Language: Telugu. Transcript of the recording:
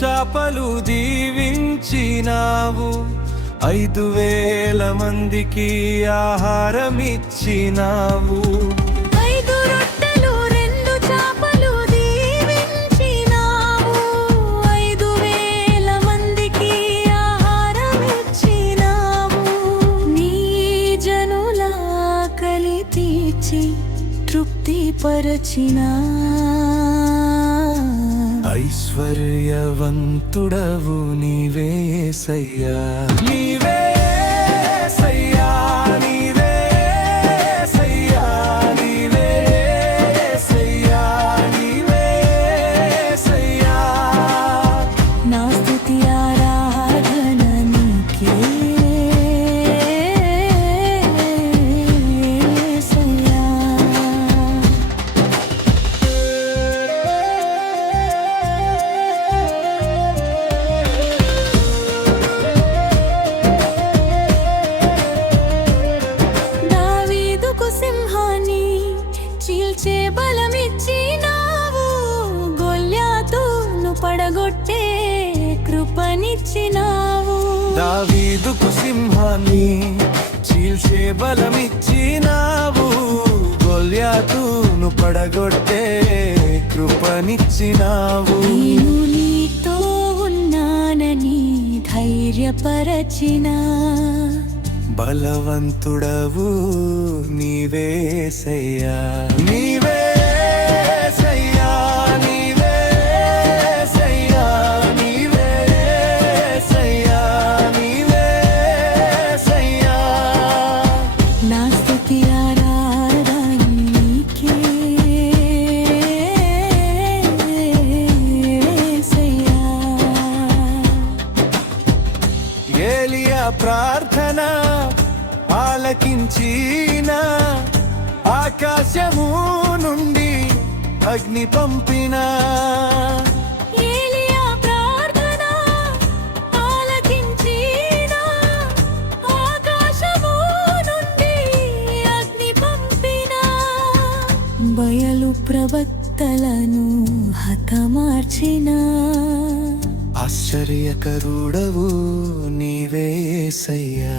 చాపలు దీవించినావు 5,000 మందికి ఆహారం ఇచ్చినావు 5 రొట్టెలు 2 చాపలు దీవించినావు 5,000 మందికి ఆహారం ఇచ్చినావు నీ జనుల ఆకలి తీర్చి తృప్తిపరచినా ఐశ్వర్యవంతుడవు నీవే యేసయ్యా నీవే యేసయ్యా నీవే యేసయ్యా నీవే యేసయ్యా నీవే యేసయ్యా నా స్తుతి ఆరాధన నీకే యేసయ్యా సింహాన్ని చీల్చే బలమిచ్చినావు గొల్యాతును పడగొట్టే కృపనిచ్చినావు దావీదుకు సింహాన్ని చీల్చే బలమిచ్చినావు గొల్యాతును పడగొట్టే కృపనిచ్చినావు నేను నీతో ఉన్నానని ధైర్యపరచినా బలవంతుడవు నీవే యేసయ్యా నీవే యేసయ్యా నీవే యేసయ్యా నీవే యేసయ్యా నీవే యేసయ్యా నా స్తుతి ఆరాధన నీకే యేసయ్యా ఏలియా ప్రార్థన ఆలకించిన ఆకాశము నుండి అగ్ని పంపిన ఏలియా ప్రార్థన ఆలకించిన ఆకాశము నుండి అగ్ని పంపిన బయలు ప్రవక్తలను హతమార్చిన ఆశ్చర్యకరుడవు నీవే యేసయ్యా